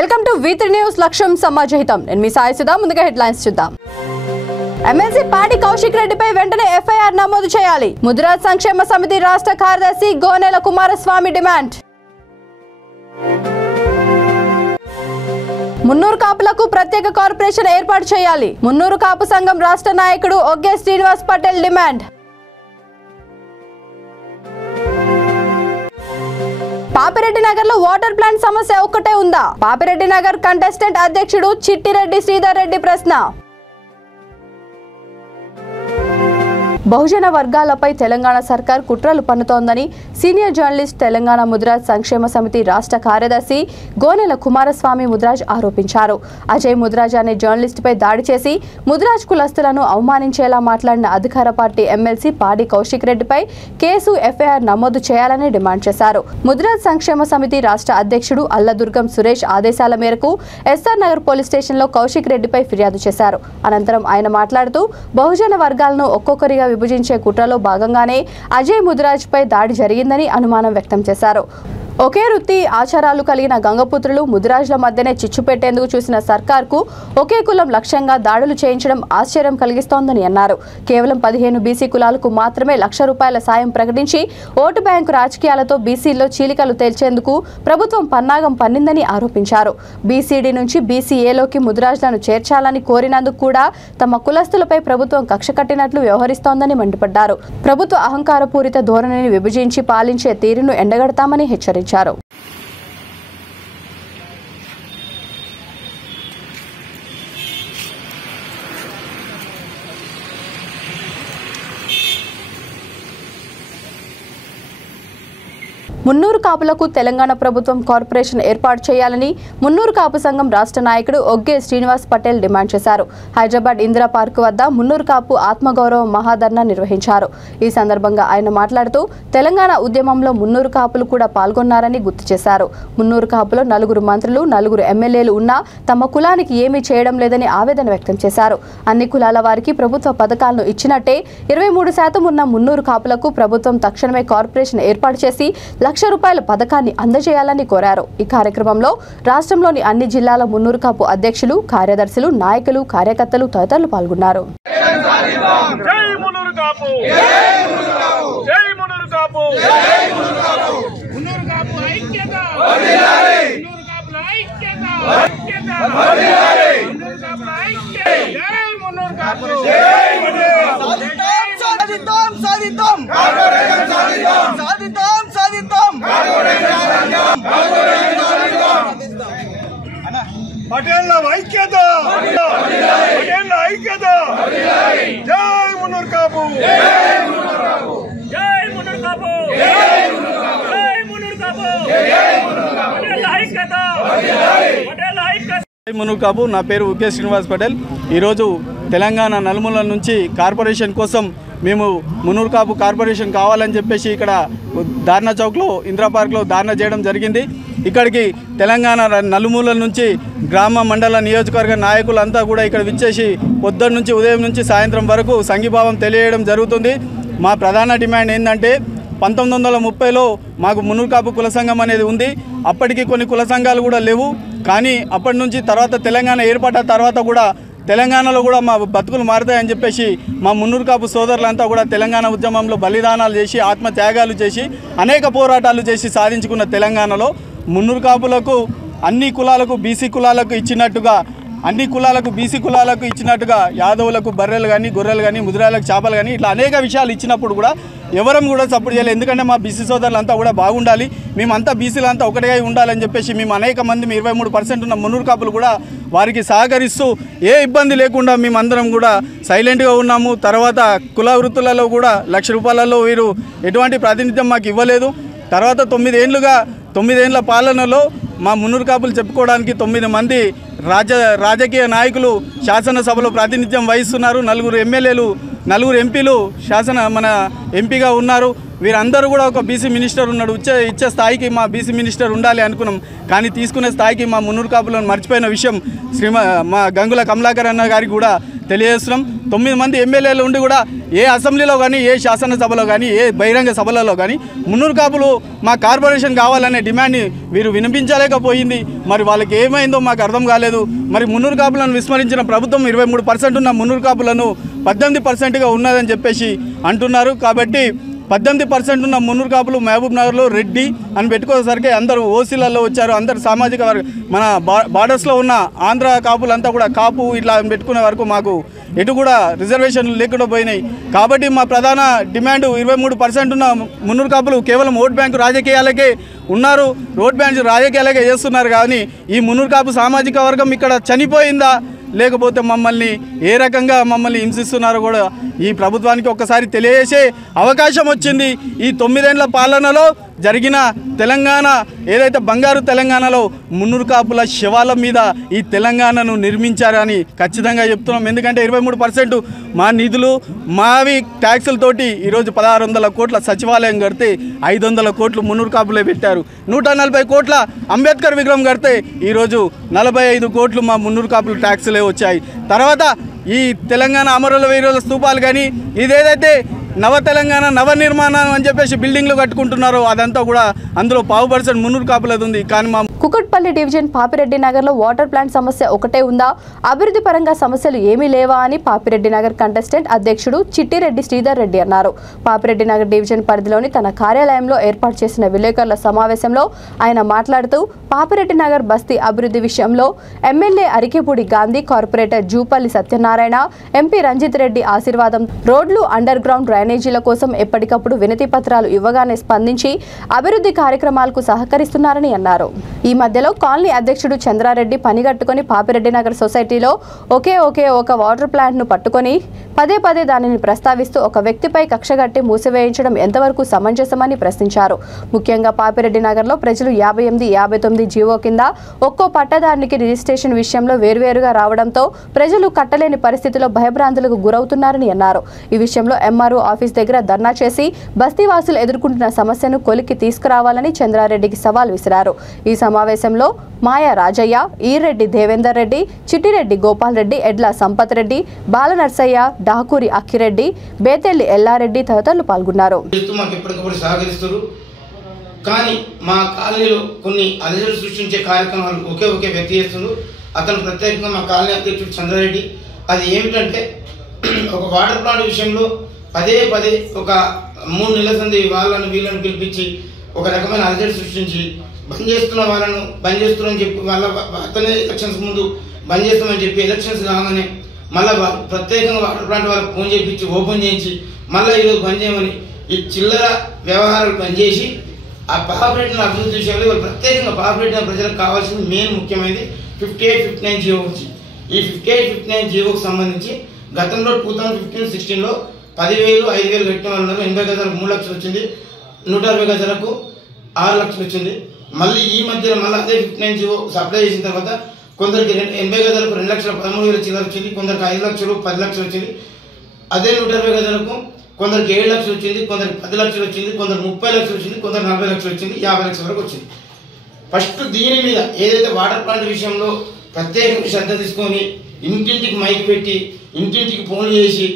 Welcome to V3 news లక్ష్యం సమాజహితం. నేను మీ సాయి సుధా. ముందుగా హెడ్లైన్స్ చూద్దాం. ఎమ్మెల్సీ పాడి కౌశిక్ రెడ్డిపై వెంటనే FIR నమోదు చేయాలి. ముదిరాజ్ సంక్షేమ సమితి రాష్ట్ర కార్యదర్శి గోనెల కుమారస్వామి డిమాండ్. మున్నూరు కాపులకు ప్రత్యేక కార్పొరేషన్ ఏర్పాటు చేయాలి. మున్నూరు కాపు సంఘం రాష్ట్ర నాయకుడు ఒగ్గే శ్రీనివాస్ పటేల్ డిమాండ్. పాపిరెడ్డి నగర్ లో వాటర్ ప్లాంట్ సమస్య ఒక్కటే ఉందా? పాపిరెడ్డి నగర్ కంటెస్టెంట్ అధ్యక్షుడు చిట్టిరెడ్డి శ్రీధర్ రెడ్డి ప్రశ్న. బహుజన వర్గాలపై తెలంగాణ సర్కార్ కుట్రలు పన్నుతోందని సీనియర్ జర్నలిస్ట్ తెలంగాణ ముదిరాజ్ సంక్షేమ సమితి రాష్ట్ర కార్యదర్శి గోనెల కుమారస్వామి ముదిరాజ్ ఆరోపించారు. అజయ్ ముదిరాజ్ అనే జర్నలిస్టుపై దాడి చేసి ముదిరాజ్ కులస్తులను అవమానించేలా మాట్లాడిన అధికార పార్టీ ఎమ్మెల్సీ పాడి కౌశిక్ రెడ్డిపై కేసు FIR నమోదు చేయాలని డిమాండ్ చేశారు. ముదిరాజ్ సంక్షేమ సమితి రాష్ట్ర అధ్యక్షుడు అల్లదుర్గం సురేష్ ఆదేశాల మేరకు SR నగర్ పోలీస్ స్టేషన్లో కౌశిక్ రెడ్డిపై ఫిర్యాదు చేశారు. అనంతరం ఆయన మాట్లాడుతూ బహుజన వర్గాలను ఒక్కొక్కరిగా విభజించే కుట్రలో భాగంగానే అజయ్ ముదిరాజ్ పై దాడి జరిగిందని అనుమానం వ్యక్తం చేశారు. ఒకే వృత్తి ఆచారాలు కలిగిన గంగపుత్రులు ముదిరాజుల మధ్యనే చిచ్చు పెట్టేందుకు చూసిన సర్కార్కు ఒకే కులం లక్ష్యంగా దాడులు చేయించడం ఆశ్చర్యం కలిగిస్తోందని అన్నారు. కేవలం 15 BC కులాలకు మాత్రమే ₹1,00,000 సాయం ప్రకటించి ఓటు బ్యాంకు రాజకీయాలతో బీసీల్లో చీలికలు తేల్చేందుకు ప్రభుత్వం పన్నాగం పన్నిందని ఆరోపించారు. BCD నుంచి BCAలోకి ముదిరాజులను చేర్చాలని కోరినందుకు కూడా తమ కులస్తులపై ప్రభుత్వం కక్ష కట్టినట్లు వ్యవహరిస్తోందని మండిపడ్డారు. ప్రభుత్వ అహంకారపూరిత ధోరణిని విభజించి పాలించే తీరును ఎండగడతామని హెచ్చరించారు. మున్నూరు కాపులకు తెలంగాణ ప్రభుత్వం కార్పొరేషన్ ఏర్పాటు చేయాలని మున్నూరు కాపు సంఘం రాష్ట్ర నాయకుడు ఒగ్గే శ్రీనివాస్ పటేల్ డిమాండ్ చేశారు. హైదరాబాద్ ఇందిరా పార్క్ వద్ద మున్నూరు కాపు ఆత్మగౌరవ మహాధర్నా నిర్వహించారు. ఈ సందర్భంగా ఆయన మాట్లాడుతూ తెలంగాణ ఉద్యమంలో మున్నూరు కాపులు కూడా పాల్గొన్నారని గుర్తు చేశారు. మున్నూరు కాపులో 4 మంత్రులు 4 ఎమ్మెల్యేలు ఉన్నా తమ కులానికి ఏమీ చేయడం లేదని ఆవేదన వ్యక్తం చేశారు. అన్ని కులాల వారికి ప్రభుత్వ పథకాలను ఇచ్చినట్టే 23% ఉన్న మున్నూరు కాపులకు ప్రభుత్వం తక్షణమే కార్పొరేషన్ ఏర్పాటు చేసి ₹1,00,000 పథకాన్ని అందజేయాలని కోరారు. ఈ కార్యక్రమంలో రాష్ట్రంలోని అన్ని జిల్లాల మున్నూరు కాపు అధ్యక్షులు, కార్యదర్శులు, నాయకులు, కార్యకర్తలు తదితరులు పాల్గొన్నారు. పటేళ్ల ఐక్యత, పటేళ్ల ఐక్యత. జై మున్నూరు కాపు, జై మున్నూరు కాపు, జై మున్నూరు కాపు, జై మున్నూరు కాపు, పటేళ్ల ఐక్యత, పటేళ్ల ఐక్యత. జై మున్నూరు కాపు. నా పేరు ఒగ్గే శ్రీనివాస్ పటేల్. ఈరోజు తెలంగాణ నలుమూలల నుంచి కార్పొరేషన్ కోసం మేము మున్నూరు కాపు కార్పొరేషన్ కావాలని చెప్పేసి ఇక్కడ ధార్నా చౌక్లో ఇందిరా పార్క్లో ధారణ చేయడం జరిగింది. ఇక్కడికి తెలంగాణ నలుమూలల నుంచి గ్రామ మండల నియోజకవర్గ నాయకులంతా కూడా ఇక్కడ విచ్చేసి పొద్దున్న నుంచి ఉదయం నుంచి సాయంత్రం వరకు సంఘీభావం తెలియజేయడం జరుగుతుంది. మా ప్రధాన డిమాండ్ ఏంటంటే 1930లో మాకు మున్నూరు కాపు కుల సంఘం అనేది ఉంది. అప్పటికి కొన్ని కుల సంఘాలు కూడా లేవు. కానీ అప్పటి నుంచి తర్వాత తెలంగాణ ఏర్పడ్డ తర్వాత కూడా తెలంగాణలో కూడా మా బతుకులు మారుతాయని చెప్పేసి మా మున్నూరు కాపు సోదరులంతా కూడా తెలంగాణ ఉద్యమంలో బలిదానాలు చేసి ఆత్మత్యాగాలు చేసి అనేక పోరాటాలు చేసి సాధించుకున్న తెలంగాణలో మున్నూరు కాపులకు అన్ని కులాలకు BC కులాలకు ఇచ్చినట్టుగా అన్ని కులాలకు BC కులాలకు ఇచ్చినట్టుగా యాదవులకు బర్రెలు కానీ గొర్రెలు కానీ ముదిరాలకు చేపలు కానీ ఇట్లా అనేక విషయాలు ఇచ్చినప్పుడు కూడా ఎవరం కూడా సపోర్ట్ చేయలేదు. ఎందుకంటే మా BC సోదరులంతా కూడా బాగుండాలి, మేమంతా BCలంతా ఒకటిగా ఉండాలని చెప్పేసి మేము అనేక మంది 23% ఉన్న మున్నూరు కాపులు కూడా వారికి సహకరిస్తూ ఏ ఇబ్బంది లేకుండా మేమందరం కూడా సైలెంట్గా ఉన్నాము. తర్వాత కుల వృత్తులలో కూడా ₹1,00,000 వీరు ఎటువంటి ప్రాతినిధ్యం మాకు ఇవ్వలేదు. తర్వాత 9 ఏళ్ల పాలనలో మా మున్నూరు కాపులు చెప్పుకోవడానికి 9 మంది రాజకీయ నాయకులు శాసనసభలో ప్రాతినిధ్యం వహిస్తున్నారు. 4 ఎమ్మెల్యేలు 4 ఎంపీలు మన ఎంపీగా ఉన్నారు. వీరందరూ కూడా ఒక BC మినిస్టర్ ఉన్నాడు. ఇచ్చే స్థాయికి మా BC మినిస్టర్ ఉండాలి అనుకున్నాం. కానీ తీసుకునే స్థాయికి మా మున్నూరు కాపులను మర్చిపోయిన విషయం మా గంగుల కమలాకర్ అన్న గారికి కూడా తెలియజేస్తున్నాం. 9 మంది ఎమ్మెల్యేలు ఉండి కూడా ఏ అసెంబ్లీలో కానీ ఏ శాసనసభలో కానీ ఏ బహిరంగ సభలలో కానీ మున్నూరు కాపులు మా కార్పొరేషన్ కావాలనే డిమాండ్ని వీరు వినిపించలేకపోయింది. మరి వాళ్ళకి ఏమైందో మాకు అర్థం కాలేదు. మరి మున్నూరు కాపులను విస్మరించిన ప్రభుత్వం 23% ఉన్న మున్నూరు కాపులను 18%గా ఉన్నదని చెప్పేసి అంటున్నారు. కాబట్టి 18% ఉన్న మున్నూరు కాపులు మహబూబ్ నగర్లో రెడ్డి అని పెట్టుకోసరికి అందరూ ఓసీలలో వచ్చారు. అందరు సామాజిక మన బార్డర్స్లో ఉన్న ఆంధ్ర కాపులంతా కూడా కాపు ఇట్లా పెట్టుకునే వరకు మాకు ఎటు కూడా రిజర్వేషన్లు లేకుండా పోయినాయి. కాబట్టి మా ప్రధాన డిమాండ్ 23% ఉన్న మున్నూరు కాపులు కేవలం ఓట్ బ్యాంకు రాజకీయాలకే ఉన్నారు, ఓట్ బ్యాంకు రాజకీయాలకే చేస్తున్నారు. కానీ ఈ మున్నూరు కాపు సామాజిక వర్గం ఇక్కడ చనిపోయిందా లేకపోతే మమ్మల్ని ఏ రకంగా మమ్మల్ని హింసిస్తున్నారో కూడా ఈ ప్రభుత్వానికి ఒక్కసారి తెలియజేసే అవకాశం వచ్చింది. ఈ 9 ఏళ్ల పాలనలో జరిగిన తెలంగాణ ఏదైతే బంగారు తెలంగాణలో మున్నూరు కాపుల శవాల మీద ఈ తెలంగాణను నిర్మించారని ఖచ్చితంగా చెప్తున్నాం. ఎందుకంటే 23% మా నిధులు మావి ట్యాక్సులతోటి ఈరోజు 1600 కోట్ల సచివాలయం కడితే 500 కోట్లు మున్నూరు కాపులే పెట్టారు. 140 కోట్ల అంబేద్కర్ విగ్రహం కడితే ఈరోజు 45 కోట్లు మా మున్నూరు కాపులు ట్యాక్సులే వచ్చాయి. తర్వాత ఈ తెలంగాణ అమరుల వీరుల స్తూపాలు కానీ ఇదేదైతే నవ తెలంగాణ నవ నిర్మాణం అని చెప్పేసి బిల్డింగ్లు కట్టుకుంటున్నారో అదంతా కూడా అందులో 5% మున్నూరు కాపులది ఉంది. కానీ మా కుకట్పల్లి డివిజన్ పాపిరెడ్డి నగర్లో వాటర్ ప్లాంట్ సమస్య ఒకటే ఉందా, అభివృద్ధి పరంగా సమస్యలు ఏమీ లేవా అని పాపిరెడ్డి నగర్ కంటెస్టెంట్ అధ్యక్షుడు చిట్టిరెడ్డి శ్రీధర్ రెడ్డి అన్నారు. పాపిరెడ్డి నగర్ డివిజన్ పరిధిలోని తన కార్యాలయంలో ఏర్పాటు చేసిన విలేకరుల సమావేశంలో ఆయన మాట్లాడుతూ పాపిరెడ్డి నగర్ బస్తీ అభివృద్ధి విషయంలో MLA Arikepudi Gandhi, corporator Jupally Satyanarayana, MP Ranjith Reddy ఆశీర్వాదం, రోడ్లు, అండర్ గ్రౌండ్ డ్రైనేజీల కోసం ఎప్పటికప్పుడు వినతి పత్రాలు ఇవ్వగానే స్పందించి అభివృద్ధి కార్యక్రమాలకు సహకరిస్తున్నారని అన్నారు. ఈ మధ్యలో కాలనీ అధ్యక్షుడు చంద్రారెడ్డి పనిగట్టుకుని పాపిరెడ్డి నగర్ సొసైటీలో ఒకే ఒక వాటర్ ప్లాంట్ను పట్టుకొని పదే దానిని ప్రస్తావిస్తూ ఒక వ్యక్తిపై కక్షగట్టి మూసివేయించడం ఎంతవరకు సమంజసమని ప్రశ్నించారు. ముఖ్యంగా పాపిరెడ్డి నగర్లో ప్రజలు 58, 59 జీవో కింద ఒక్కో పట్టదారునికి రిజిస్ట్రేషన్ విషయంలో వేర్వేరుగా రావడంతో ప్రజలు కట్టలేని పరిస్థితిలో భయభ్రాంతులకు గురవుతున్నారని అన్నారు. ఈ విషయంలో ఎంఆర్ఓ ఆఫీస్ దగ్గర ధర్నా చేసి బస్తీవాసులు ఎదుర్కొంటున్న సమస్యను కొలిక్కి తీసుకురావాలని చంద్రారెడ్డికి సవాల్ విసిరారు. ఈ సమావేశంలో మాయా రాజయ్య, ఈరెడ్డి దేవేందర్ రెడ్డి, చిట్టిరెడ్డి గోపాల్ రెడ్డి, ఎడ్ల సంపత్ రెడ్డి, బాలనర్సయ్య, డాకూరి అక్కిరెడ్డి, బేతెల్లి ఎల్లారెడ్డి తదితరులు పాల్గొన్నారు. కానీ మా కాలనీలో కొన్ని అలజడులు సృష్టించే కార్యక్రమాలు ఒకే వ్యక్తి చేస్తున్నారు. అతను ప్రత్యేకంగా మా కాలనీ అధ్యక్షుడు చంద్రారెడ్డి. అది ఏమిటంటే ఒక వాటర్ ప్లాంట్ విషయంలో పదే ఒక 3 నెలల సంది వీళ్ళని పిలిపించి ఒక రకమైన అలజడి సృష్టించి బంద్ చేస్తున్న వాళ్ళను బంద్ చేస్తున్నారని చెప్పి వాళ్ళ అతనే ఎలక్షన్స్ ముందు బంద్ చేస్తామని చెప్పి ఎలక్షన్స్ కాగానే మళ్ళీ ప్రత్యేకంగా వాటర్ ప్లాంట్ వాళ్ళకి ఫోన్ చేయించి ఓపెన్ చేయించి మళ్ళీ ఈరోజు బంద్ చేయమని ఈ చిల్లర వ్యవహారాలు బంద్ చేసి ఆ పాపరేటివ్ అభివృద్ధి విషయంలో వాళ్ళు ప్రత్యేకంగా పాపరేటివ్ ప్రజలకు కావాల్సింది మెయిన్ ముఖ్యమైనది 58, 59 జీవో వచ్చి ఈ 58, 59 జీవోకి సంబంధించి గతంలో 2015-16లో 10,000, 5,000 కట్టిన వాళ్ళు 80 గజాలకు 3 లక్షలు వచ్చింది, 160 గజాలకు 6 లక్షలు వచ్చింది. మళ్ళీ ఈ మధ్యలో మళ్ళీ అదే 59 జీవో సప్లై చేసిన తర్వాత కొందరికి 80 గజాలకు 2,13,000 చిల్లర వచ్చింది, కొందరికి 5 లక్షలు 10 లక్షలు వచ్చింది. అదే 160 గజాలకు కొందరికి 7 లక్షలు వచ్చింది, కొందరికి 10 లక్షలు వచ్చింది, కొందరికి 30 లక్షలు వచ్చింది, కొందరికి 40 లక్షలు వచ్చింది, 50 లక్షల వరకు వచ్చింది. ఫస్ట్ దీని మీద ఏదైతే వాటర్ ప్లాంట్ విషయంలో ప్రత్యేకంగా శ్రద్ధ తీసుకొని ఇంటింటికి మైక్ పెట్టి ఇంటింటికి ఫోన్లు చేసి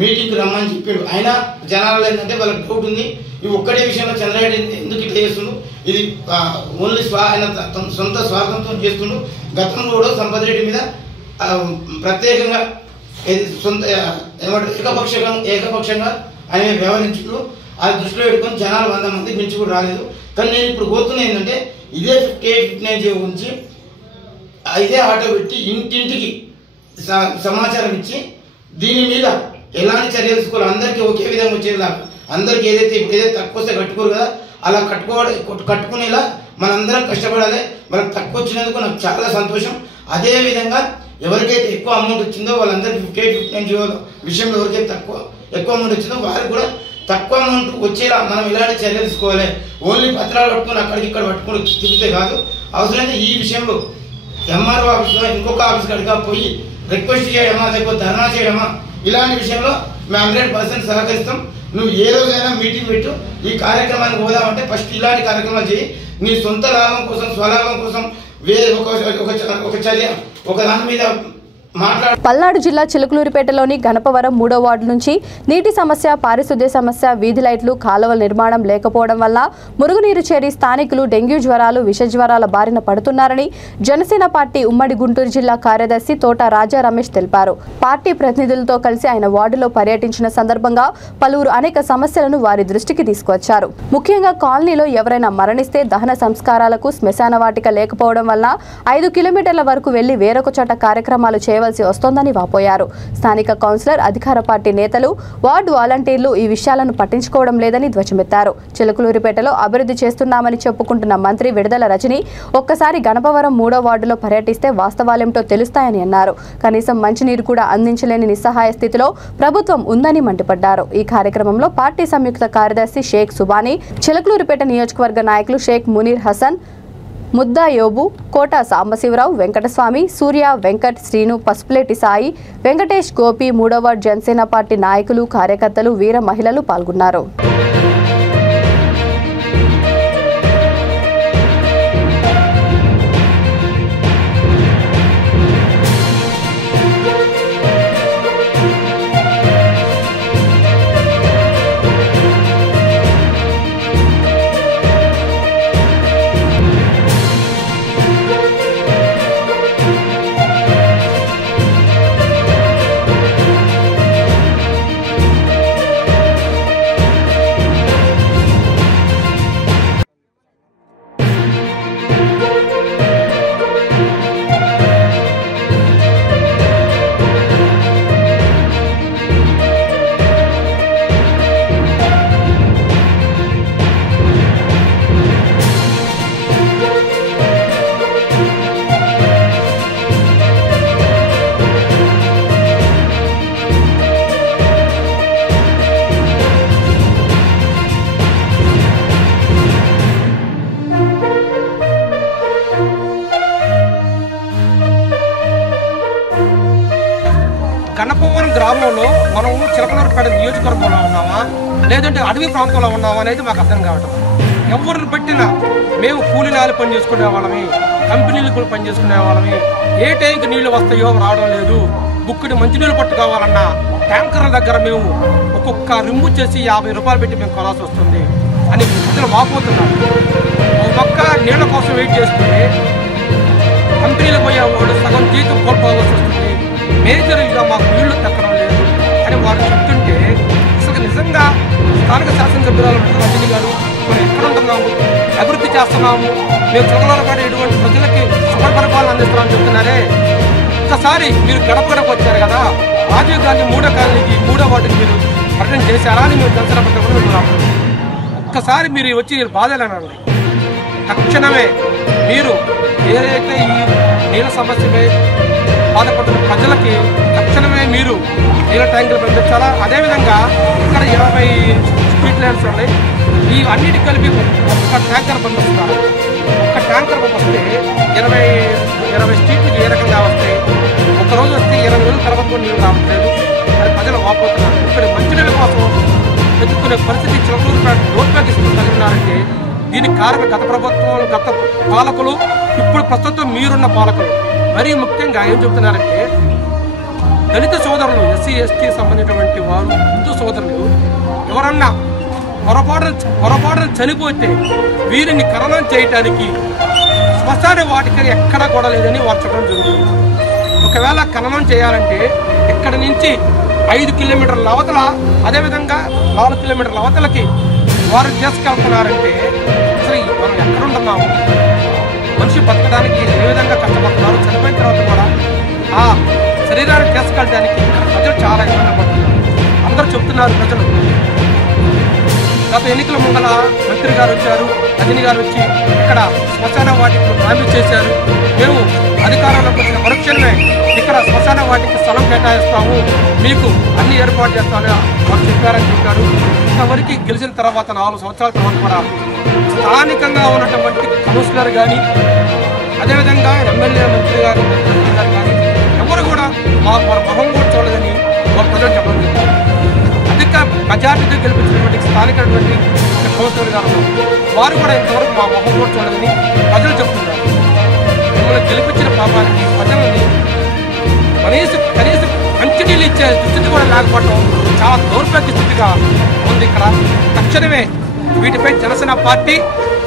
మీటింగ్కి రమ్మని చెప్పాడు. అయినా జనాలు ఏంటంటే వాళ్ళకి డౌట్ ఉంది, ఇవి ఒక్కటే విషయంలో చంద్రారెడ్డి ఎందుకు ఇట్లా చేస్తుండు, ఇది ఓన్లీ ఆయన సొంత స్వార్థంతో చేస్తుండు. గతంలో కూడా సంపత్ రెడ్డి మీద ప్రత్యేకంగా సొంత ఏకపక్షంగా ఆయన వ్యవహరించుడు. అది దృష్టిలో పెట్టుకొని జనాలు 100 మంది మించి కూడా రాలేదు. కానీ నేను ఇప్పుడు కోరుతున్నా ఏంటంటే ఇదే 58, 59 జీవో గురించి ఇదే ఆటో పెట్టి ఇంటింటికి సమాచారం ఇచ్చి దీని మీద ఎలాంటి చర్యలు తీసుకోవాలి, అందరికీ ఒకే విధంగా వచ్చేలా, అందరికి ఏదైతే తక్కువ వస్తే కట్టుకోరు కదా అలా కట్టుకునేలా మనందరం కష్టపడాలి. మనకు తక్కువ వచ్చినందుకు నాకు చాలా సంతోషం. అదేవిధంగా ఎవరికైతే ఎక్కువ అమౌంట్ వచ్చిందో వాళ్ళందరికీ 58, 59 జీవో విషయంలో ఎవరికైతే ఎక్కువ అమౌంట్ వచ్చిందో వారికి కూడా తక్కువ అమౌంట్ వచ్చేలా మనం ఇలాంటి చర్యలు తీసుకోవాలి. ఓన్లీ పత్రాలు పట్టుకొని అక్కడికి ఇక్కడ పట్టుకొని తిరిగితే కాదు. అవసరమైతే ఈ విషయంలో ఎంఆర్ఓ ఆఫీస్లో ఇంకొక ఆఫీస్ కడిగా పోయి రిక్వెస్ట్ చేయడమా లేకపోతే ధర్నా చేయడమా ఇలాంటి విషయంలో మేము 100% సహకరిస్తాం. నువ్వు ఏ రోజైనా మీటింగ్ పెట్టు, ఈ కార్యక్రమానికి పోదామంటే ఫస్ట్ ఇలాంటి కార్యక్రమాలు చేయి. నీ సొంత లాభం కోసం స్వలాభం కోసం వేరే ఒక చర్య ఒక దాని మీద పల్నాడు జిల్లా చిలుకలూరిపేటలోని గణపవరం 3వ వార్డు నుంచి నీటి సమస్య, పారిశుద్ధ్య సమస్య, వీధి లైట్లు, కాలువల నిర్మాణం లేకపోవడం వల్ల మురుగునీరు చేరి స్థానికులు డెంగ్యూ జ్వరాలు, విష జ్వరాల బారిన పడుతున్నారని జనసేన పార్టీ ఉమ్మడి గుంటూరు జిల్లా కార్యదర్శి తోట రాజా రమేష్ తెలిపారు. పార్టీ ప్రతినిధులతో కలిసి ఆయన వార్డులో పర్యటించిన సందర్భంగా పలువురు అనేక సమస్యలను వారి దృష్టికి తీసుకువచ్చారు. ముఖ్యంగా కాలనీలో ఎవరైనా మరణిస్తే దహన సంస్కారాలకు శ్మశాన వాటిక లేకపోవడం వల్ల 5 కిలోమీటర్ల వరకు వెళ్లి వేరొక చోట కార్యక్రమాలు చేయవలసి వస్తోందని వాపోయారు. స్థానిక కౌన్సిలర్, అధికార పార్టీ నేతలు, వార్డు వాలంటీర్లు ఈ విషయాలను పట్టించుకోవడం లేదని ధ్వజమెత్తారు. చిలుకలూరిపేటలో అభివృద్ధి చేస్తున్నామని చెప్పుకుంటున్న మంత్రి విడుదల రజని ఒక్కసారి గణపవరం 3వ వార్డులో పర్యటిస్తే వాస్తవాలేమిటో తెలుస్తాయని అన్నారు. కనీసం మంచినీరు కూడా అందించలేని నిస్సహాయ స్థితిలో ప్రభుత్వం ఉందని మండిపడ్డారు. ఈ కార్యక్రమంలో పార్టీ సంయుక్త కార్యదర్శి షేక్ సుబానీ, చిలుకలూరిపేట నియోజకవర్గ నాయకులు షేక్ మునీర్ హసన్, ముద్దా యోబు, కోట సాంబశివరావు, వెంకటస్వామి, సూర్య, వెంకట్, శ్రీను, పసుపులేటి సాయి, వెంకటేష్, గోపి, 3వ వార్డు జనసేన పార్టీ నాయకులు, కార్యకర్తలు, వీర మహిళలు పాల్గొన్నారు. గణపవరం గ్రామంలో మనం చిలకలూరిపేట నియోజకవర్గంలో ఉన్నామా లేదంటే అడవి ప్రాంతంలో ఉన్నామా అనేది మాకు అర్థం కావటం. ఎవరిని పెట్టినా మేము కూలీనాలు పని చేసుకునే వాళ్ళమి, కంపెనీలు కూడా పని చేసుకునే వాళ్ళమి, ఏ టైంకి నీళ్లు వస్తాయో రావడం లేదు. బుక్కుడి మంచినీళ్ళు పట్టుకోవాలన్నా ట్యాంకర్ల దగ్గర మేము ఒక్కొక్క రిమ్ము చేసి 50 రూపాయలు పెట్టి మేము కొనాల్సి వస్తుంది అని ప్రజలు వాపోతున్నారు. ఒక పక్క నీళ్ల కోసం వెయిట్ చేస్తే కంపెనీలు పోయేవాడు సగం జీతం కోల్పోవాల్సి వస్తుంది. మేజర్గా మాకు నీళ్లు తక్కడం లేదు అని వారు చెప్తుంటే అసలు నిజంగా స్థానిక శాసనసభ్యురాలు రజని గారు మనం ఎక్కడ ఉంటున్నాము, అభివృద్ధి చేస్తున్నాము, మేము చిలకలూరిపేట ఇటువంటి ప్రజలకి సుపరిపాలన అందిస్తున్నామని చెప్తున్నారే. ఒక్కసారి మీరు గడప వచ్చారు కదా, రాజీవ్ గాంధీ 3వ కాలనీకి 3వ వార్డుకి మీరు పర్యటన చేశారా అని మేము జనసేన పట్ల ఒక్కసారి మీరు వచ్చి బాధలేనండి. తక్షణమే మీరు ఏదైతే ఈ నీళ్ళ సమస్యపై బాధపడుతున్న ప్రజలకి తక్షణమే మీరు నీళ్ళ ట్యాంకులు పంపించాలా. అదేవిధంగా ఇక్కడ 20 స్ట్రీట్ లైన్స్ ఉన్నాయి. ఈ అన్నిటికి కలిపి ఒక్క ట్యాంకర్ పంపిస్తున్నారు. ఒక్క ట్యాంకర్ వస్తే 20 స్ట్రీట్లకి ఏ రకంగా వస్తాయి? ఒక్కరోజు వస్తే 20 రోజుల తర్వాత కూడా నీళ్ళు రావట్లేదు. అది ప్రజలు వాపోతున్నారు. ఇక్కడ మంచినీళ్ళ కోసం వెతుక్కునే పరిస్థితి చిలకలూరిపేట రోడ్డుపైకి తగిలినారంటే దీనికి కారణం గత ప్రభుత్వం, గత పాలకులు, ఇప్పుడు ప్రస్తుతం మీరున్న పాలకులు. మరీ ముఖ్యంగా ఏం చెబుతున్నారంటే దళిత సోదరులు, ఎస్సీ ఎస్టీ సంబంధించినటువంటి వారు, హిందూ సోదరులు ఎవరన్నా పొరపాటున చనిపోతే వీరిని ఖననం చేయటానికి శ్మశాన వాటిక ఎక్కడా కూడా లేదని వారు చెప్పడం జరుగుతుంది. ఒకవేళ ఖననం చేయాలంటే ఇక్కడ నుంచి 5 కిలోమీటర్ల అవతల, అదేవిధంగా 4 కిలోమీటర్ల అవతలకి వారు తీసుకెళ్తున్నారంటే అసలు మనం ఎక్కడుంటున్నాము? మనిషి బతకడానికి ఏ విధంగా కష్టపడుతున్నారు? చనిపోయిన తర్వాత కూడా ఆ శరీరాన్ని తీసుకెళ్ళడానికి ప్రజలు చాలా ఇబ్బంది పడుతున్నారు. అందరూ చెప్తున్నారు ప్రజలు. గత ఎన్నికల ముందల మంత్రి గారు వచ్చారు, రజని గారు వచ్చి ఇక్కడ శ్మశాన వాటికి హామీ చేశారు. మేము అధికారంలోకి వచ్చిన మరుక్షణమే ఇక్కడ శ్మశాన వాటికి స్థలం కేటాయిస్తాము, మీకు అన్ని ఏర్పాటు చేస్తామని వారు చెప్పారని చెప్పారు. ఇంతవరకు గెలిచిన తర్వాత 4 సంవత్సరాల తర్వాత కూడా స్థానికంగా ఉన్నటువంటి కౌన్సిలర్ కానీ, అదేవిధంగా ఎమ్మెల్యే మంత్రి గారు కానీ ఎవరు కూడా వారి మొహం కూడా చూడదని వారు ప్రజలు చెప్పడం జరిగింది. అధిక మెజార్టీతో గెలిపించినటువంటి స్థానికటువంటి కౌన్సిలర్ గారు వారు కూడా ఇంతవరకు మా మొహం కూడా చూడదని ప్రజలు చెప్తున్నారు. మిమ్మల్ని గెలిపించిన పాపానికి ప్రజల్ని కనీస ఇచ్చే దుస్థితి కూడా లేకపోవడం చాలా దౌర్భాగ్య స్థితిగా ఉంది. ఇక్కడ తక్షణమే వీటిపై జనసేన పార్టీ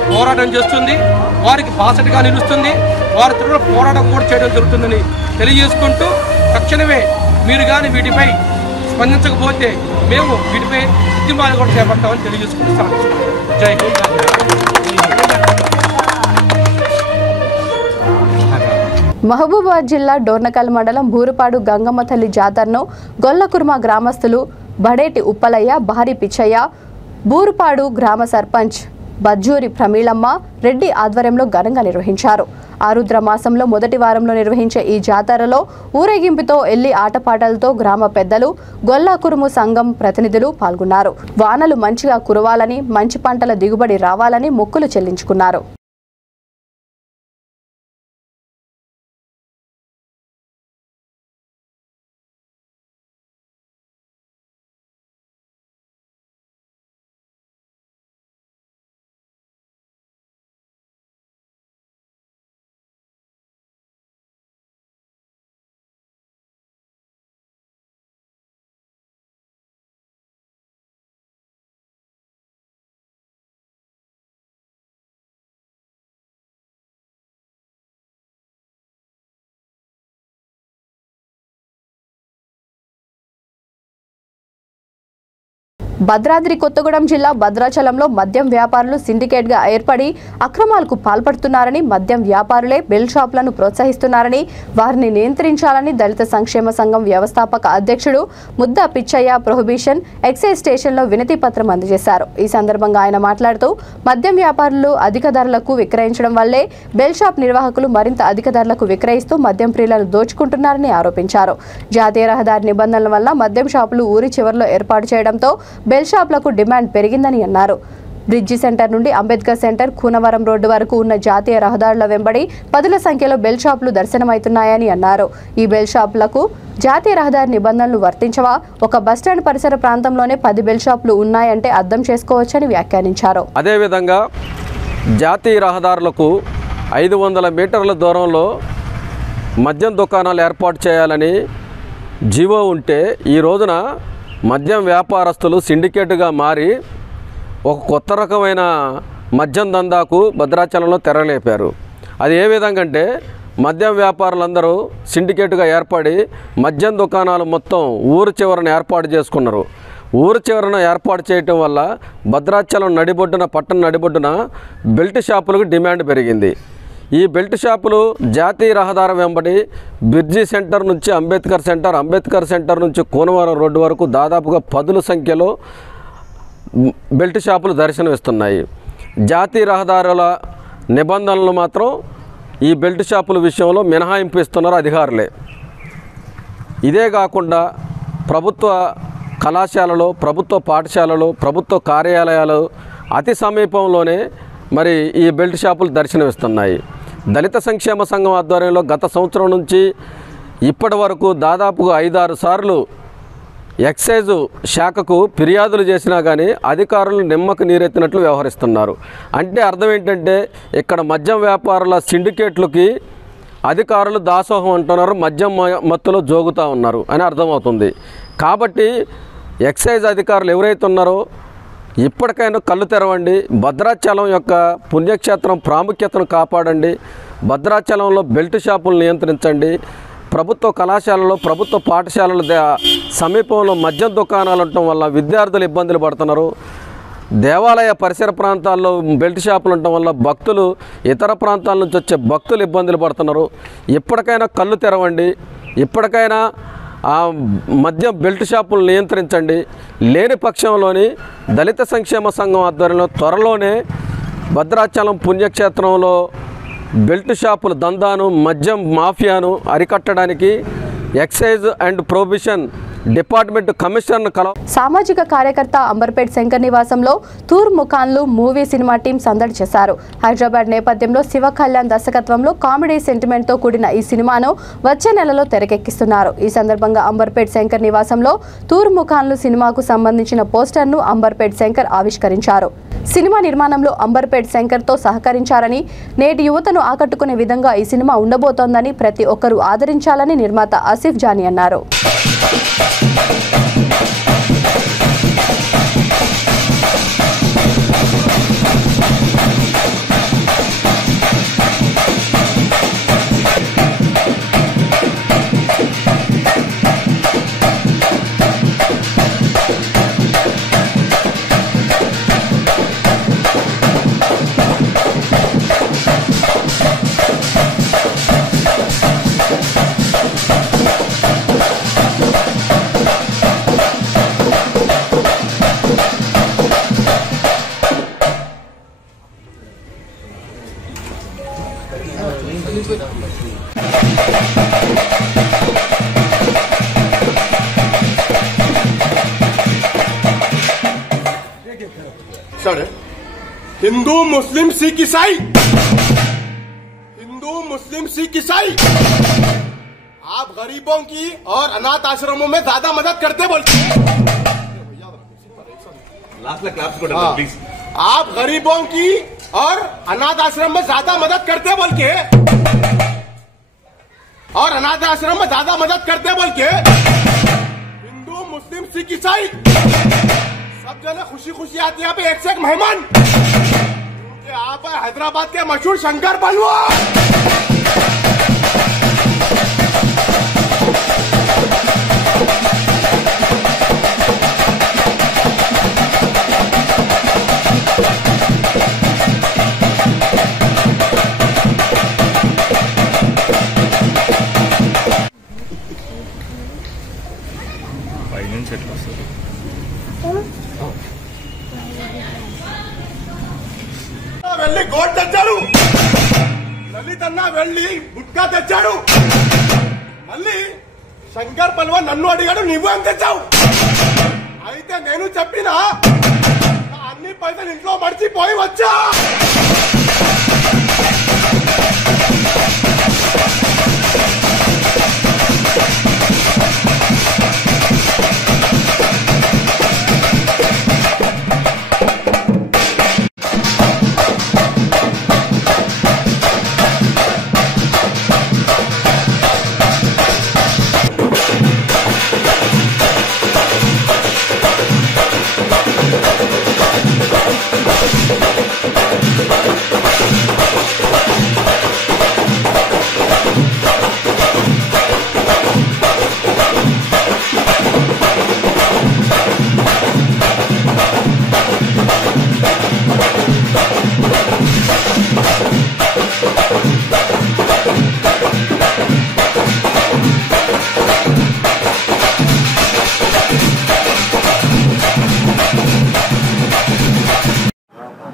పోరాటం చేస్తుంది, వారికి బాసటగా నిలుస్తుంది, వారి తరఫున పోరాటం కూడా చేయడం జరుగుతుందని తెలియజేసుకుంటూ తక్షణమే మీరు కానీ వీటిపై స్పందించకపోతే మేము వీటిపై ఉద్యమాలు కూడా చేపడతామని తెలియజేసుకుంటూ సాధిస్తాం. జై మహబూబాబాద్ జిల్లా డోర్నకల్ మండలం బూరుపాడు గంగమ్మ తల్లి జాతరను గొల్లకుర్మ గ్రామస్తులు బడేటి ఉప్పలయ్య, భారీ పిచ్చయ్య, బూరుపాడు గ్రామ సర్పంచ్ బజ్జూరి ప్రమీళమ్మ రెడ్డి ఆధ్వర్యంలో ఘనంగా నిర్వహించారు. ఆరుద్ర మాసంలో మొదటి వారంలో నిర్వహించే ఈ జాతరలో ఊరేగింపుతో ఎల్లి ఆటపాటలతో గ్రామ పెద్దలు, గొల్ల కురుము సంఘం ప్రతినిధులు పాల్గొన్నారు. వానలు మంచిగా కురవాలని, మంచి పంటల దిగుబడి రావాలని మొక్కులు చెల్లించుకున్నారు. భద్రాద్రి కొత్తగూడెం జిల్లా భద్రాచలంలో మద్యం వ్యాపారులు సిండికేట్గా ఏర్పడి అక్రమాలకు పాల్పడుతున్నారని, మద్యం వ్యాపారులే బెల్ షాపులను ప్రోత్సహిస్తున్నారని, వారిని నియంత్రించాలని దళిత సంక్షేమ సంఘం వ్యవస్థాపక అధ్యక్షుడు ముద్దా పిచ్చయ్య ప్రొహిబిషన్ ఎక్సైజ్ స్టేషన్లో వినతి పత్రం అందజేశారు. ఈ సందర్భంగా ఆయన మాట్లాడుతూ మద్యం వ్యాపారులు అధిక ధరలకు విక్రయించడం వల్లే బెల్ షాప్ నిర్వాహకులు మరింత అధిక ధరలకు విక్రయిస్తూ మద్యం ప్రియులను దోచుకుంటున్నారని ఆరోపించారు. జాతీయ రహదారి నిబంధనల వల్ల మద్యం షాపులు ఊరి చివరిలో ఏర్పాటు చేయడంతో బెల్ షాపులకు డిమాండ్ పెరిగిందని అన్నారు. బ్రిడ్జి సెంటర్ నుండి అంబేద్కర్ సెంటర్, కూనవరం రోడ్డు వరకు ఉన్న జాతీయ రహదారుల వెంబడి పదుల సంఖ్యలో బెల్ షాపులు దర్శనమవుతున్నాయని అన్నారు. ఈ బెల్ షాపులకు జాతీయ రహదారి నిబంధనలు వర్తించవా? ఒక బస్టాండ్ పరిసర ప్రాంతంలోనే 10 బెల్ షాపులు ఉన్నాయంటే అర్థం చేసుకోవచ్చని వ్యాఖ్యానించారు. అదేవిధంగా జాతీయ రహదారులకు 500 మీటర్ల దూరంలో మద్యం దుకాణాలు ఏర్పాటు చేయాలని జీవో ఉంటే ఈ రోజున మద్యం వ్యాపారస్తులు సిండికేట్గా మారి ఒక కొత్త రకమైన మద్యం దందాకు భద్రాచలంలో తెరలేపారు. అది ఏ విధంగా అంటే మద్యం వ్యాపారులందరూ సిండికేట్గా ఏర్పడి మద్యం దుకాణాలు మొత్తం ఊరు చివరన ఏర్పాటు చేసుకున్నారు. ఊరు చివరన ఏర్పాటు చేయటం వల్ల భద్రాచలం నడిబొడ్డున, పట్టణ నడిబొడ్డున బెల్ట్ షాపులకు డిమాండ్ పెరిగింది. ఈ బెల్ట్ షాపులు జాతీయ రహదారి వెంబడి బ్రిడ్జి సెంటర్ నుంచి అంబేద్కర్ సెంటర్, అంబేద్కర్ సెంటర్ నుంచి కూనవరం రోడ్డు వరకు దాదాపుగా 10 సంఖ్యలో బెల్ట్ షాపులు దర్శనమిస్తున్నాయి. జాతీయ రహదారుల నిబంధనలు మాత్రం ఈ బెల్ట్ షాపుల విషయంలో మినహాయింపు ఇస్తున్నారు అధికారులే. ఇదే కాకుండా ప్రభుత్వ కళాశాలలో, ప్రభుత్వ పాఠశాలలు, ప్రభుత్వ కార్యాలయాలు అతి సమీపంలోనే మరి ఈ బెల్ట్ షాపులు దర్శనమిస్తున్నాయి. దళిత సంక్షేమ సంఘం ఆధ్వర్యంలో గత సంవత్సరం నుంచి ఇప్పటి వరకు దాదాపుగా 5-6 సార్లు ఎక్సైజ్ శాఖకు ఫిర్యాదులు చేసినా కానీ అధికారులు నిమ్మకు నీరెత్తినట్లు వ్యవహరిస్తున్నారు. అంటే అర్థం ఏంటంటే ఇక్కడ మద్యం వ్యాపారుల సిండికేట్లకి అధికారులు దాసోహం అంటున్నారు, మద్యం మత్తులో జోగుతూ ఉన్నారు అని అర్థమవుతుంది. కాబట్టి ఎక్సైజ్ అధికారులు ఎవరైతే ఉన్నారో ఇప్పటికైనా కళ్ళు తెరవండి, భద్రాచలం యొక్క పుణ్యక్షేత్రం ప్రాముఖ్యతను కాపాడండి, భద్రాచలంలో బెల్ట్ షాపులు నియంత్రించండి, ప్రభుత్వ కళాశాలలో, ప్రభుత్వ పాఠశాలల సమీపంలో మద్యం దుకాణాలు ఉండటం వల్ల విద్యార్థులు ఇబ్బందులు పడుతున్నారు. దేవాలయ పరిసర ప్రాంతాల్లో బెల్ట్ షాపులు ఉండటం వల్ల భక్తులు, ఇతర ప్రాంతాల నుంచి వచ్చే భక్తులు ఇబ్బందులు పడుతున్నారు. ఇప్పటికైనా కళ్ళు తెరవండి, ఇప్పటికైనా ఆ మద్యం బెల్ట్ షాపులు నియంత్రించండి. లేని పక్షంలోని దళిత సంక్షేమ సంఘం ఆధ్వర్యంలో త్వరలోనే భద్రాచలం పుణ్యక్షేత్రంలో బెల్ట్ షాపుల దందాను, మద్యం మాఫియాను అరికట్టడానికి ఎక్సైజ్ అండ్ ప్రొహిబిషన్ డిపార్ట్మెంట్ కమిషనర్ను సామాజిక కార్యకర్త అంబర్పేట్ శంకర్ నివాసంలో తూర్ ముఖాన్లు మూవీ సినిమా టీం సందడి చేశారు. హైదరాబాద్ నేపథ్యంలో శివ కళ్యాణ్ దర్శకత్వంలో కామెడీ సెంటిమెంట్తో కూడిన ఈ సినిమాను వచ్చే నెలలో తెరకెక్కిస్తున్నారు. ఈ సందర్భంగా అంబర్పేట్ శంకర్ నివాసంలో తూర్ ముఖాన్లు సినిమాకు సంబంధించిన పోస్టర్ను అంబర్పేట్ శంకర్ ఆవిష్కరించారు. సినిమా నిర్మాణంలో అంబర్పేట్ శంకర్తో సహకరించారని, నేటి యువతను ఆకట్టుకునే విధంగా ఈ సినిమా ఉండబోతోందని ప్రతి ఒక్కరూ ఆదరించాలని నిర్మాత ఆసిఫ్ జానీ అన్నారు. हिंदू मुस्लिम सिख ईसाई, हिंदू मुस्लिम सिख ईसाई, आप गरीबों की और अनाथ आश्रमों में ज्यादा मदद करते बोलते, आप गरीबों की और अनाथ आश्रम में ज्यादा मदद करते बोल के, और अनाथ आश्रम में ज्यादा मदद करते बोल के हिंदू मुस्लिम सिख ईसाई सब जने खुशी खुशी आते यहाँ पे एक से एक मेहमान। आप हैदराबाद के मशहूर शंकर बलवा, వెళ్ళి గోడ్ తెచ్చాడు, లలిత్ అన్న వెళ్ళి గుట్కా తెచ్చాడు, మళ్ళీ శంకర్ పల్వా నన్ను అడిగాడు నువ్వు ఏం తెచ్చావు, అయితే నేను చెప్పినా అన్ని పైసలు ఇంట్లో మర్చిపోయి వచ్చా.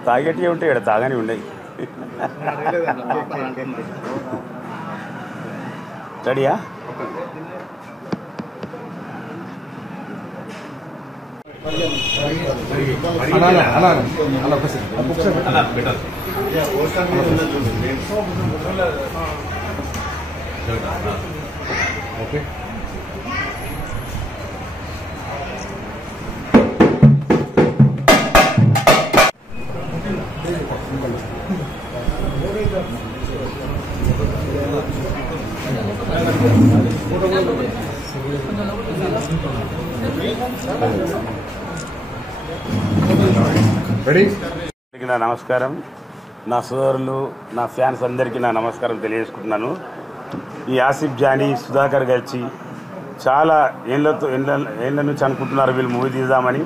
తాగేటి ఉంటాయి ఇక్కడ తాగానే ఉండయి. రెడీయా? ఓకే. నా నమస్కారం, నా సోదరులు, నా ఫ్యాన్స్ అందరికీ నా నమస్కారం తెలియజేసుకుంటున్నాను. ఈ ఆసిఫ్ జానీ, సుధాకర్ కలిసి చాలా ఏళ్ళ నుంచి అనుకుంటున్నారు వీళ్ళు మూవీ తీద్దామని.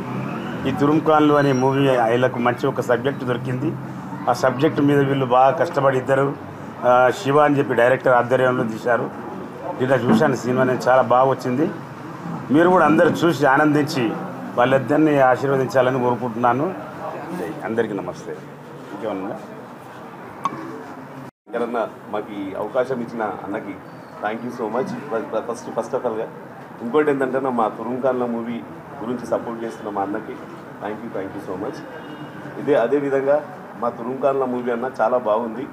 ఈ తురుంఖాన్లు అనే మూవీ వీళ్ళకు మంచి ఒక సబ్జెక్ట్ దొరికింది. ఆ సబ్జెక్ట్ మీద వీళ్ళు బాగా కష్టపడి ఇద్దరు శివ అని చెప్పి డైరెక్టర్ ఆధ్వర్యంలో తీశారు. ఇలా చూశాను సినిమా, నేను చాలా బాగా వచ్చింది. మీరు కూడా అందరూ చూసి ఆనందించి వాళ్ళిద్దరిని ఆశీర్వదించాలని కోరుకుంటున్నాను. అందరికీ నమస్తే. ఇంకేమన్నా ఇంకన్నా మాకు ఈ అవకాశం ఇచ్చిన అన్నకి thank you so much. First of ఆల్గా ఇంకోటి ఏంటంటే మా తురుంఖాన్ల మూవీ గురించి సపోర్ట్ చేస్తున్న మా అన్నకి థ్యాంక్ యూ సో మచ్. అదేవిధంగా మా తురుంఖాన్ల మూవీ అన్న చాలా బాగుంది.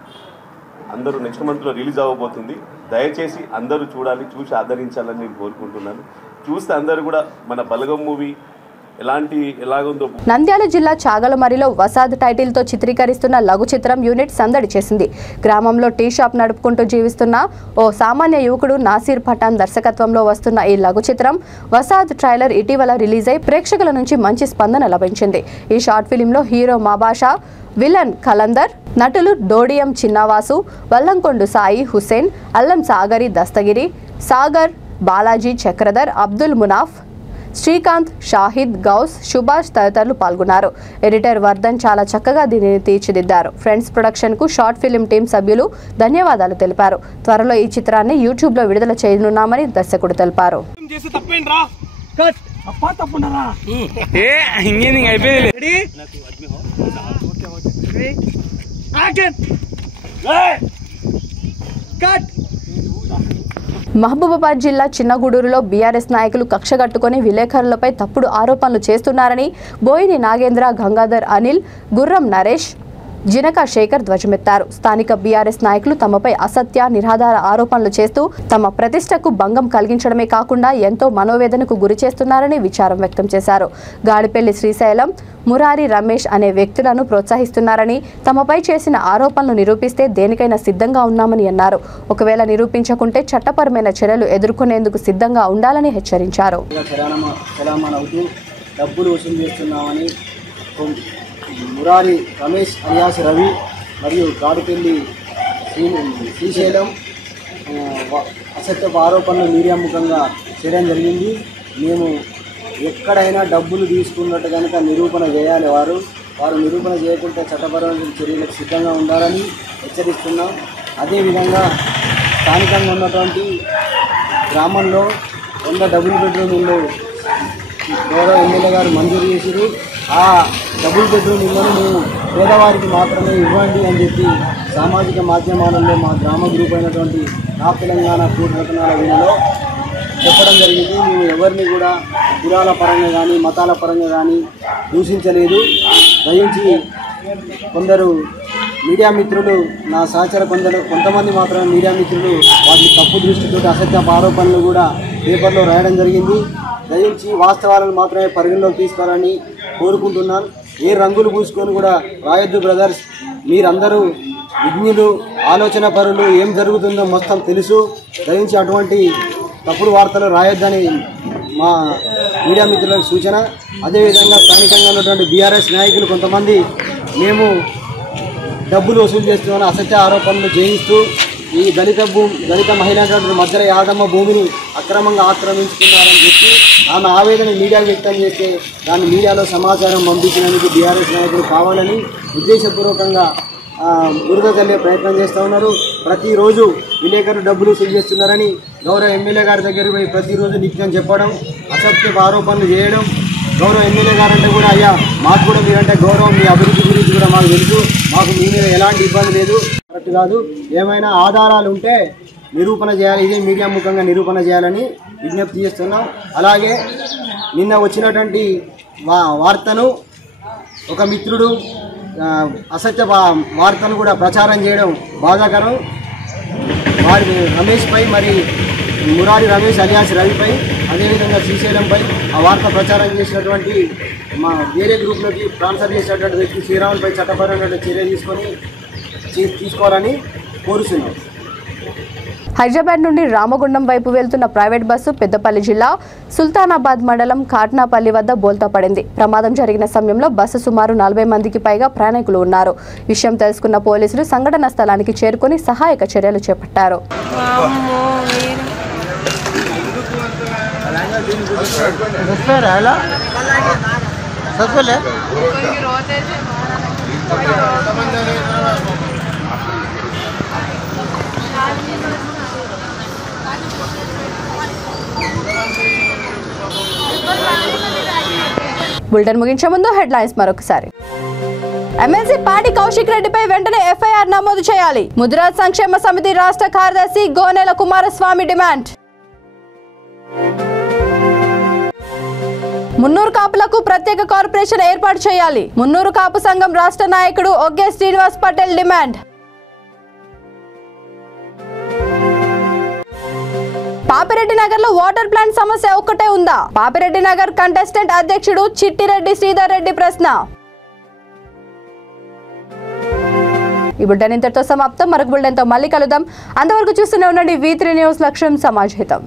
అందరూ నెక్స్ట్ మంత్లో రిలీజ్ అవ్వబోతుంది. దయచేసి అందరూ చూడాలి, చూసి ఆదరించాలని నేను కోరుకుంటున్నాను. చూస్తే అందరూ కూడా మన బలగం మూవీ ఎలాగుందో. నంద్యాల జిల్లా చాగలమరిలో వసాద్ టైటిల్తో చిత్రీకరిస్తున్న లఘు చిత్రం యూనిట్ సందడి చేసింది. గ్రామంలో టీ షాప్ నడుపుకుంటూ జీవిస్తున్న ఓ సామాన్య యువకుడు నాసీర్ పఠాన్ దర్శకత్వంలో వస్తున్న ఈ లఘు చిత్రం వసాద్ ట్రైలర్ ఇటీవల రిలీజ్ అయి ప్రేక్షకుల నుంచి మంచి స్పందన లభించింది. ఈ షార్ట్ ఫిలింలో హీరో మాబాషా, విలన్ కలందర్, నటులు డోడియం చిన్నవాసు, వల్లంకొండు సాయి హుసేన్, అల్లం సాగరి దస్తగిరి, సాగర్, బాలాజీ చక్రధర్, అబ్దుల్ మునాఫ్, శ్రీకాంత్, షాహిద్, గౌస్, సుభాష్ తదితరులు పాల్గొన్నారు. ఎడిటర్ వర్ధన్ చాలా చక్కగా దీనిని తీర్చిదిద్దారు. ఫ్రెండ్స్ ప్రొడక్షన్ కు షార్ట్ ఫిలిం టీం సభ్యులు ధన్యవాదాలు తెలిపారు. త్వరలో ఈ చిత్రాన్ని యూట్యూబ్ లో విడుదల చేయనున్నామని దర్శకుడు తెలిపారు. మహబూబాబాద్ జిల్లా చిన్నగూడూరులో బీఆర్ఎస్ నాయకులు కక్షగట్టుకుని విలేకరులపై తప్పుడు ఆరోపణలు చేస్తున్నారని బోయిని నాగేంద్ర, గంగాధర్, అనిల్, గుర్రం నరేష్, జినక శేఖర్ ధ్వజమెత్తారు. స్థానిక బీఆర్ఎస్ నాయకులు తమపై అసత్య, నిరాధార ఆరోపణలు చేస్తూ తమ ప్రతిష్టకు భంగం కలిగించడమే కాకుండా ఎంతో మనోవేదనకు గురి చేస్తున్నారని విచారం వ్యక్తం చేశారు. గాడిపల్లి శ్రీశైలం, మురారి రమేష్ అనే వ్యక్తులను ప్రోత్సహిస్తున్నారని, తమపై చేసిన ఆరోపణలు నిరూపిస్తే దేనికైనా సిద్ధంగా ఉన్నామని అన్నారు. ఒకవేళ నిరూపించకుంటే చట్టపరమైన చర్యలు ఎదుర్కొనేందుకు సిద్ధంగా ఉండాలని హెచ్చరించారు. మురారి రమేష్ అలియాస్ రవి మరియు గాడిపల్లి శ్రీశైలం అసత్యపు ఆరోపణలు మీడియా ముఖంగా చేయడం జరిగింది. మేము ఎక్కడైనా డబ్బులు తీసుకున్నట్టు కనుక నిరూపణ చేయాలి. వారు నిరూపణ చేయకుంటే చట్టపరమైన చర్యలకు సిద్ధంగా ఉండాలని హెచ్చరిస్తున్నాం. అదేవిధంగా స్థానికంగా ఉన్నటువంటి గ్రామంలో 100 డబుల్ బెడ్రూమ్ ఇల్లు గౌరవ ఎమ్మెల్యే గారు మంజూరు చేసిరు. ఆ డబుల్ బెడ్రూమ్ ఇళ్లను మేము పేదవారికి మాత్రమే ఇవ్వండి అని చెప్పి సామాజిక మాధ్యమాలలో మా గ్రామ గ్రూప్ అయినటువంటి నా తెలంగాణ కూటరత్నాల వీళ్ళలో చెప్పడం జరిగింది. మేము ఎవరిని కూడా కులాల పరంగా కానీ మతాల పరంగా కానీ దూషించలేదు. దయించి కొందరు మీడియా మిత్రులు, నా సహచర కొంతమంది మాత్రమే మీడియా మిత్రులు వాటిని తప్పు దృష్టితో అసత్య ఆరోపణలు కూడా పేపర్లో రాయడం జరిగింది. దయించి వాస్తవాలను మాత్రమే పరిగణలోకి తీసుకోవాలని కోరుకుంటున్నాను. ఏ రంగులు పూసుకొని కూడా రాయొద్దు బ్రదర్స్. మీరందరూ విజ్ఞులు, ఆలోచన పరులు, ఏం జరుగుతుందో మొత్తం తెలుసు. దయించి అటువంటి తప్పుడు వార్తలు రాయొద్దని మా మీడియా మిత్రులకు సూచన. అదేవిధంగా స్థానికంగా ఉన్నటువంటి బీఆర్ఎస్ నాయకులు కొంతమంది మేము డబ్బులు వసూలు చేస్తున్నామని అసత్య ఆరోపణలు చేయిస్తూ ఈ దళిత మహిళ మధ్య యాదమ్మ భూమిని అక్రమంగా ఆక్రమించుకున్నారని చెప్పి ఆమె ఆవేదన మీడియా వ్యక్తం చేస్తే దాన్ని మీడియాలో సమాచారం పంపించినందుకు బీఆర్ఎస్ నాయకులు కావాలని ఉద్దేశపూర్వకంగా బురద చల్లే ప్రయత్నం చేస్తూ ఉన్నారు. ప్రతిరోజు విలేకరులు డబ్బులు వసూలు చేస్తున్నారని గౌరవ ఎమ్మెల్యే గారి దగ్గరికి పోయి ప్రతిరోజు నిత్యం చెప్పడం, అసత్య ఆరోపణలు చేయడం. గౌరవ ఎమ్మెల్యే గారంటే కూడా అయ్యా మాకు కూడా మీరంటే గౌరవం, మీ అభివృద్ధి గురించి కూడా మాకు తెలుసు, మాకు మీ మీద ఎలాంటి ఇబ్బంది లేదు, కరెక్ట్ కాదు. ఏమైనా ఆధారాలు ఉంటే నిరూపణ చేయాలి, ఇదే మీడియా ముఖంగా నిరూపణ చేయాలని విజ్ఞప్తి చేస్తున్నాం. అలాగే నిన్న వచ్చినటువంటి వార్తను ఒక మిత్రుడు అసత్య వార్తను కూడా ప్రచారం చేయడం బాధాకరం. వారి రమేష్పై, మరి మురారి రమేష్ అలియాస్ రవిపై, అదేవిధంగా శ్రీశైలంపై ఆ వార్త ప్రచారం చేసినటువంటి మా వేరే గ్రూప్లోకి ట్రాన్స్ఫర్ చేసినటువంటి వ్యక్తి శ్రీరాములపై చట్టపరమైన చర్య తీసుకోవాలని కోరుతున్నాం. హైదరాబాద్ నుండి రామగుండం వైపు వెళ్తున్న ప్రైవేట్ బస్సు పెద్దపల్లి జిల్లా సుల్తానాబాద్ మండలం కాట్నాపల్లి వద్ద బోల్తా పడింది. ప్రమాదం జరిగిన సమయంలో బస్సు సుమారు 40 మందికి పైగా ప్రయాణికులు ఉన్నారు. విషయం తెలుసుకున్న పోలీసులు సంఘటన స్థలానికి చేరుకుని సహాయక చర్యలు చేపట్టారు. బులెటిన్ ముగించే ముందు హెడ్లైన్స్ మరొకసారి. ఎమ్మెల్సీ పాటి కౌశిక్ రెడ్డిపై వెంటనే ఎఫ్ఐఆర్ నమోదు చేయాలి. ముదిరాజ్ సంక్షేమ సమితి రాష్ట్ర కార్యదర్శి గోనెల కుమారస్వామి డిమాండ్. మున్నూరు కాపులకు ప్రత్యేక కార్పొరేషన్ ఏర్పాటు చేయాలి. మున్నూరు కాపు సంఘం రాష్ట్ర నాయకుడు ఒగ్గే శ్రీనివాస్ పటేల్ డిమాండ్. పాపిరెడ్డి నగర్ లో వాటర్ ప్లాంట్ సమస్య ఒక్కటే ఉందా? పాపిరెడ్డి నగర్ కంటెస్టెంట్ అధ్యక్షుడు చిట్టిరెడ్డి శ్రీధర్ రెడ్డి ప్రశ్న. ఈ బులెటిన్ ఇంతటితో సమాప్తం. మరొక బులెటిన్తో మళ్ళీ కలుద్దాం. అంతవరకు చూస్తూనే ఉండండి V3 న్యూస్. లక్ష్యం సమాజ్ హితం.